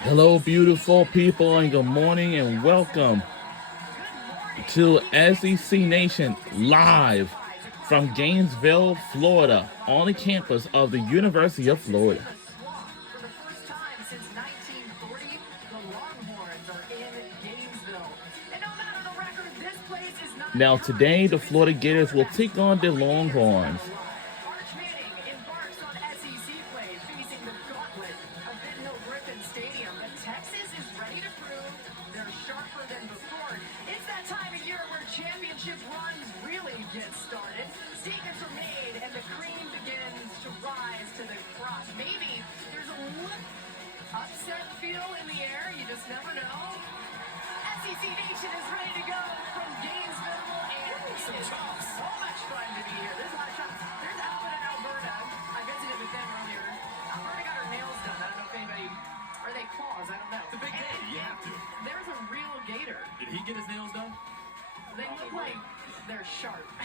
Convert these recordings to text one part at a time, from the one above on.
Hello, beautiful people, and good morning, and welcome to SEC Nation live from Gainesville, Florida, on the campus of the University of Florida. Now, today, the Florida Gators will take on the Longhorns.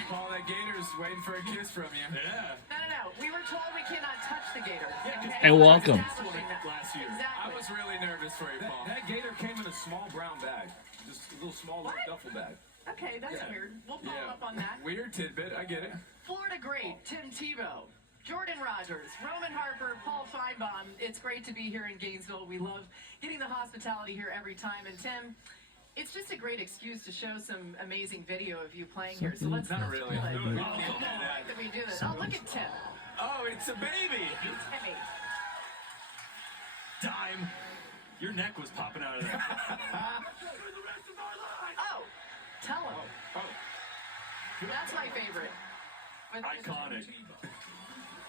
Paul, that gator's waiting for a kiss from you. Yeah. No. We were told we cannot touch the gator. Yeah, okay? And welcome. Last year. Exactly. I was really nervous for you, Paul. That gator came in a small brown bag. Just a little small little duffel bag. Okay, that's weird. We'll follow up on that. Weird tidbit, I get it. Florida great, Tim Tebow, Jordan Rogers, Roman Harper, Paul Feinbaum. It's great to be here in Gainesville. We love getting the hospitality here every time. And Tim, it's just a great excuse to show some amazing video of you playing here. So let's Not really. play. No, Oh, come on. That we do this. Oh, look at Tim. Oh, it's a baby. Timmy. Dime. Your neck was popping out of there. Oh, tell him. Oh. That's my favorite. Iconic.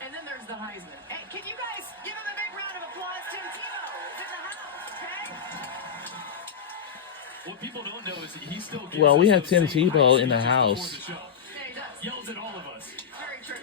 And then there's the Heisman. Hey, can you guys give him a big round of applause? Tim Tebow is in the house, okay? What people don't know is he still gives Well, we us have those Tim same Tebow hype in the speeches house. before the show. Yeah, he does. Yells at all of us. Very true.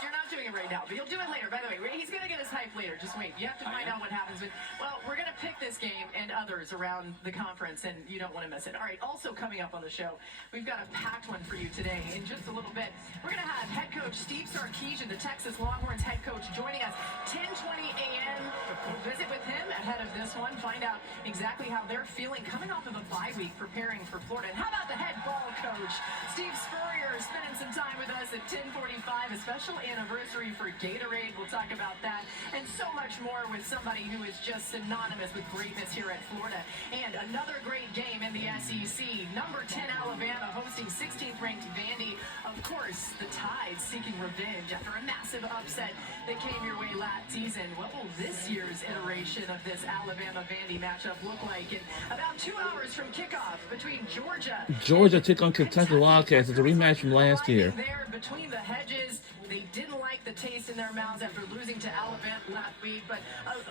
You're not doing it right now, but you'll do it later. By the way, he's going to get his hype later. Just wait. You have to find out what happens. Well, we're going to pick this game and others around the conference, and you don't want to miss it. All right, also coming up on the show, we've got a packed one for you today. In just a little bit, we're going to have head coach Steve Sarkisian, the Texas Longhorns head coach, joining us 10:20 a.m. We'll visit with him ahead of this one, find out exactly how they're feeling coming off of a bye week preparing for Florida. And how about the head ball coach, Steve Spurrier, spending some time with us at 10:45, a special anniversary for Gatorade. We'll talk about that and so much more with somebody who is just synonymous with greatness here at Florida. And another great game in the SEC. Number 10 Alabama hosting 16th ranked Vandy. Of course, the Tide seeking revenge after a massive upset that came your way last season. What will this year's iteration of this Alabama-Vandy matchup look like? In about 2 hours from kickoff between Georgia took on Kentucky Wildcats. It's a rematch from last year. There between the hedges. They didn't like the taste in their mouths after losing to Alabama last week, but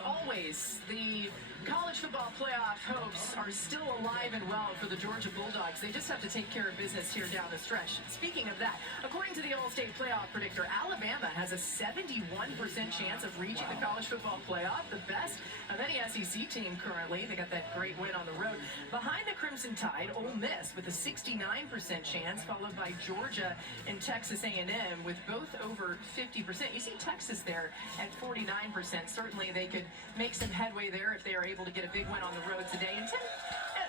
always the college football playoff hopes are still alive and well for the Georgia Bulldogs. They just have to take care of business here down the stretch. Speaking of that, according to the All-State playoff predictor, Alabama has a 71% chance of reaching the college football playoff, the best of any SEC team currently. They got that great win on the road. Behind the Crimson Tide, Ole Miss with a 69% chance, followed by Georgia and Texas A&M with both over 50%. You see Texas there at 49%. Certainly they could make some headway there if they are able to get a big win on the road today. And Tim,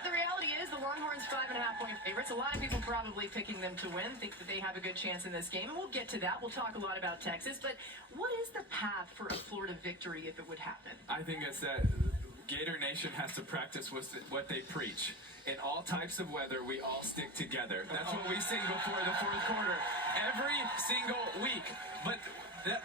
the reality is the Longhorns 5.5-point favorites. A lot of people probably picking them to win, think that they have a good chance in this game, and we'll get to that. We'll talk a lot about Texas, but what is the path for a Florida victory if it would happen? I think it's that Gator Nation has to practice what they preach. In all types of weather, we all stick together. That's what we sing before the fourth quarter every single week. But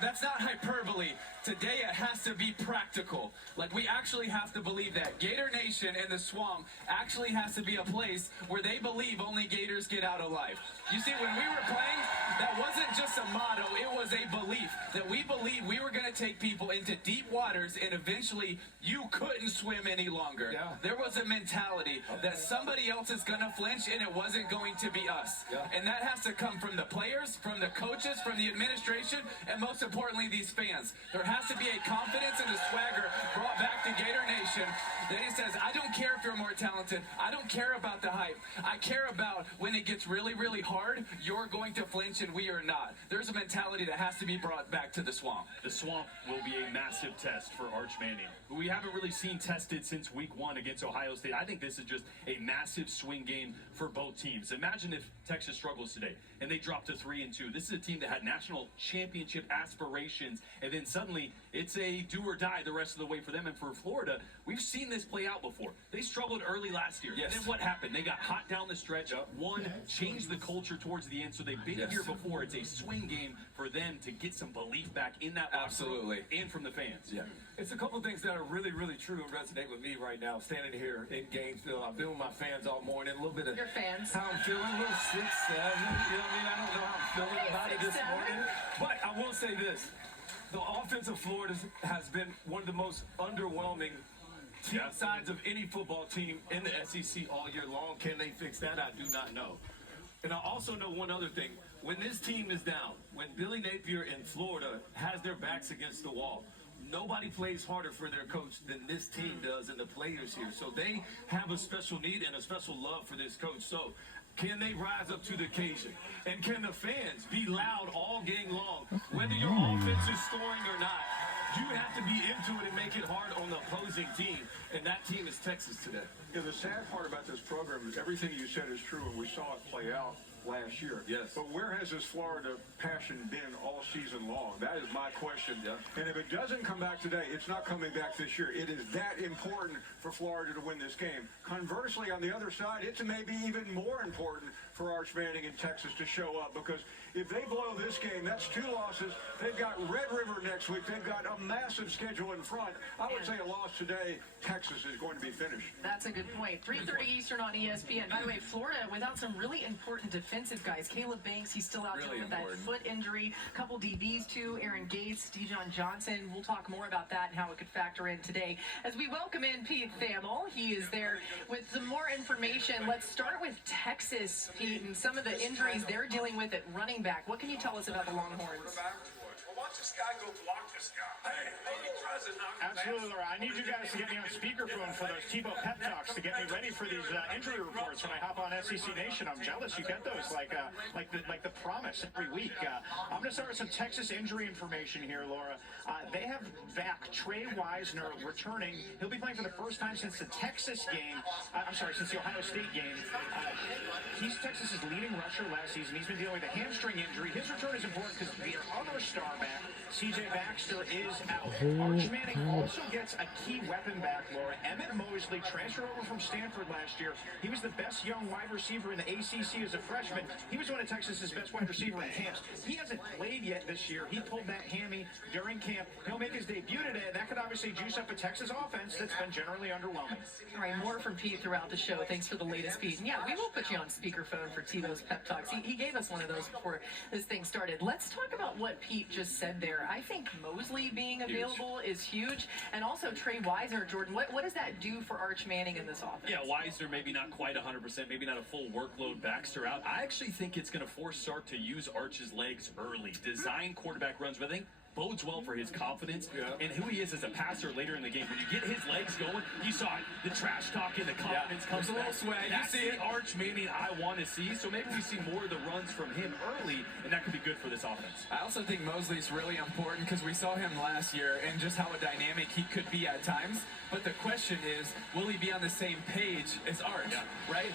that's not hyperbole. Today it has to be practical. Like, we actually have to believe that Gator Nation and the Swamp actually has to be a place where they believe only Gators get out alive. You see, when we were playing, that wasn't just a motto, it was a belief that we believed we were going to take people into deep waters and eventually you couldn't swim any longer. Yeah. There was a mentality that somebody else is going to flinch and it wasn't going to be us. Yeah. And that has to come from the players, from the coaches, from the administration, and most importantly, these fans. There has to be a confidence and a swagger brought back to Gator Nation. Then he says, I don't care if you're more talented. I don't care about the hype. I care about when it gets really, really hard, you're going to flinch and we are not. There's a mentality that has to be brought back to the Swamp. The Swamp will be a massive test for Arch Manning, who we haven't really seen tested since week 1 against Ohio State. I think this is just a massive swing game for both teams. Imagine if Texas struggles today and they drop to 3-2. This is a team that had national championship aspirations, and then suddenly it's a do or die the rest of the way for them. And for Florida, we've seen this play out before. They struggled early last year. Yes. And then what happened? They got hot down the stretch. One, changed the culture towards the end, so they've been here before. It's a swing game for them to get some belief back in that locker room and from the fans. Yeah. It's a couple of things that are really, really true and resonate with me right now, standing here in Gainesville. I've been with my fans all morning, a little bit of Your fans. how I'm feeling, a little 6, 7, you know what I mean? I don't know how I'm feeling about it this 6, 7. morning, but I will say this. The offense of Florida has been one of the most underwhelming sides of any football team in the SEC all year long. Can they fix that? I do not know. And I also know one other thing. When this team is down, when Billy Napier in Florida has their backs against the wall, nobody plays harder for their coach than this team does and the players here. So they have a special need and a special love for this coach. So can they rise up to the occasion? And can the fans be loud all game long, whether your offense is scoring or not? You have to be into it and make it hard on the opposing team, and that team is Texas today. Yeah, the sad part about this program is everything you said is true, and we saw it play out last year. Yes. But where has this Florida passion been all season long? That is my question. Yeah. And if it doesn't come back today, it's not coming back this year. It is that important for Florida to win this game. Conversely, on the other side, it's maybe even more important for Arch Manning and Texas to show up, because if they blow this game, that's 2 losses. They've got Red River next week. They've got a massive schedule in front. I would say a loss today, Texas is going to be finished. That's a good point. 3:30 Eastern on ESPN. By the way, Florida without some really important defensive guys. Caleb Banks, he's still out Really dealing with important. that foot injury. A couple DBs too. Aaron Gates, Dejon Johnson. We'll talk more about that and how it could factor in today. As we welcome in Pete Thamel, he is there with some more information. Let's start with Texas, Pete, and some of the injuries they're dealing with at running back. What can you tell us about the Longhorns? Watch this guy go block this guy. Hey, he tries to knock him Absolutely, Laura. I need you guys to get me on speakerphone for those Tebow pep talks to get me ready for these injury reports when I hop on SEC Nation. I'm jealous you get those like the promise every week. I'm going to start with some Texas injury information here, Laura. They have back Trey Wisner returning. He'll be playing for the first time since the Texas game. Since the Ohio State game. He's Texas's leading rusher last season. He's been dealing with a hamstring injury. His return is important because their other star back, CJ Baxter, is out. Arch Manning also gets a key weapon back, Laura. Emmett Mosley transferred over from Stanford last year. He was the best young wide receiver in the ACC as a freshman. He was one of Texas's best wide receiver in camps. He hasn't played yet this year. He pulled that hammy during camp. He'll make his debut today. That could obviously juice up a Texas offense that's been generally underwhelming. All right, more from Pete throughout the show. Thanks for the latest, Pete. And yeah, we will put you on speakerphone for Tebow's pep talks. He gave us one of those before this thing started. Let's talk about what Pete just said there. I think Mosley being available is huge, and also Trey Wisner, Jordan. What does that do for Arch Manning in this offense? Yeah, Wisner maybe not quite 100%, maybe not a full workload. Baxter out. I actually think it's going to force Sark to use Arch's legs early, design quarterback runs, but I think bodes well for his confidence and who he is as a passer later in the game. When you get his legs going, you saw it, the trash talk and the confidence comes a little swag. That's You see the Arch Manning I want to see. So maybe we see more of the runs from him early, and that could be good for this offense. I also think Mosley's really important because we saw him last year and just how dynamic he could be at times. But the question is, will he be on the same page as Arch, right?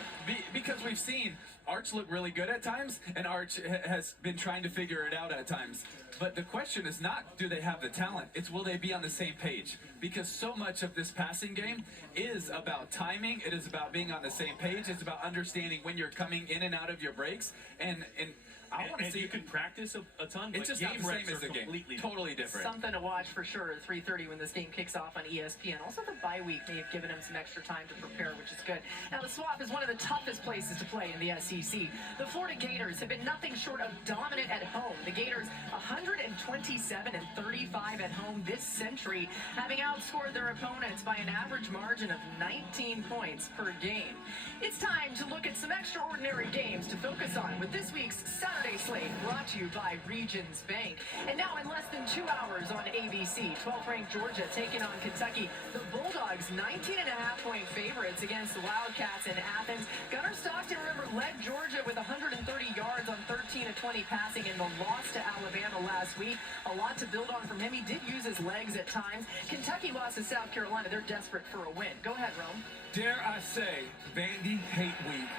Because we've seen Arch look really good at times, and Arch has been trying to figure it out at times. But the question is not, do they have the talent? It's, will they be on the same page? Because so much of this passing game is about timing. It is about being on the same page. It's about understanding when you're coming in and out of your breaks. And I want to see. You can practice a ton, but it's just game not the same reps as the are game. completely Totally different. Something to watch for sure at 3:30 when this game kicks off on ESPN. Also, the bye week may have given him some extra time to prepare, which is good. Now, the Swamp is one of the toughest places to play in the SEC. The Florida Gators have been nothing short of dominant at home. The Gators 127-35 at home this century, having outscored their opponents by an average margin of 19 points per game. It's time to look at some extraordinary games to focus on with this week's Saturday Saturday slate brought to you by Regions Bank. And now in less than 2 hours on ABC, 12th ranked Georgia taking on Kentucky. The Bulldogs 19.5-point favorites against the Wildcats in Athens. Gunnar Stockton, remember, led Georgia with 130 yards on 13 of 20 passing in the loss to Alabama last week. A lot to build on from him. He did use his legs at times. Kentucky lost to South Carolina. They're desperate for a win. Go ahead, Rome. Dare I say, Vandy Hate Week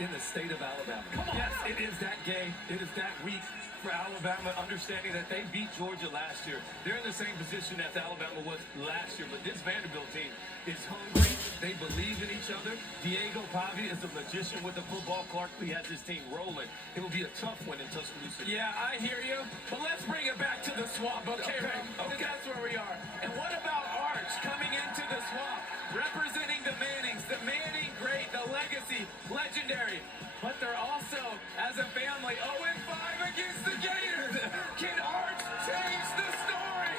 in the state of Alabama. Come on. Yes, it is that game. It is that week for Alabama, understanding that they beat Georgia last year. They're in the same position as Alabama was last year, but this Vanderbilt team is hungry. They believe in each other. Diego Pavi is a magician with the football. Clark Lee has his team rolling. It will be a tough one in Tuscaloosa. Yeah, I hear you. But let's bring it back to the swamp, okay? Okay. That's where we are. And what about Arch coming into the swamp, representing the Mannings, the Manning great, the legacy, legendary. But they're also, as a family, 0-5 against the Gators. Can Arch change the story?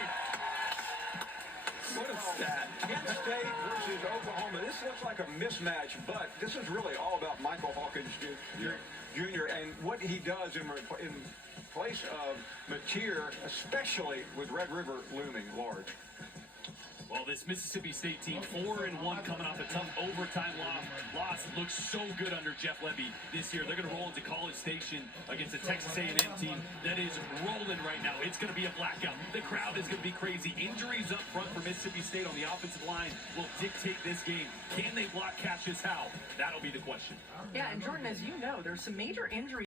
What a stat. Kent State versus Oklahoma. This looks like a mismatch, but this is really all about Michael Hawkins Jr. and what he does in place of Mateer, especially with Red River looming large. Well, this Mississippi State team, 4-1, coming off a tough overtime loss, looks so good under Jeff Lebby this year. They're going to roll into College Station against a Texas A&M team that is rolling right now. It's going to be a blackout. The crowd is going to be crazy. Injuries up front for Mississippi State on the offensive line will dictate this game. Can they block Cassius Howe? That'll be the question. Yeah, and Jordan, as you know, there's some major injuries